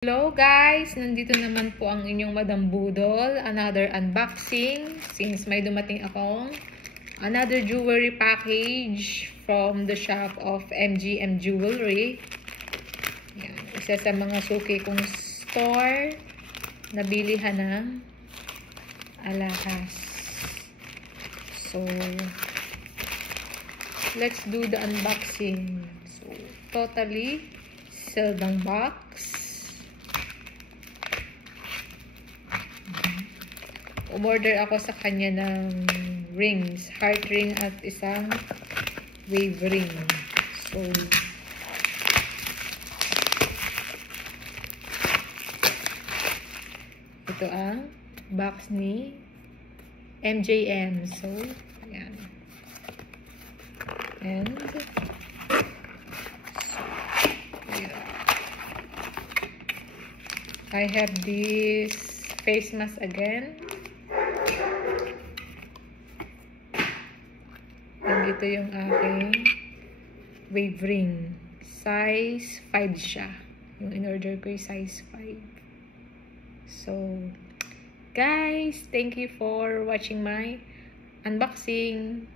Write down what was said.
Hello guys! Nandito naman po ang inyong Madam Budol. Another unboxing since may dumating akong another jewelry package from the shop of MGM Jewelry. Yan. Isa sa mga suki kong store na bilihan ng alahas. So, let's do the unboxing. So, totally sealed ang box. Umorder ako sa kanya ng rings, heart ring at isang wave ring. So, ito ang box ni MJM. So, ayan. And, I have this face mask again. And ito yung aking wave ring. Size 5 siya. Yung in-order ko yung size 5. So, guys, thank you for watching my unboxing.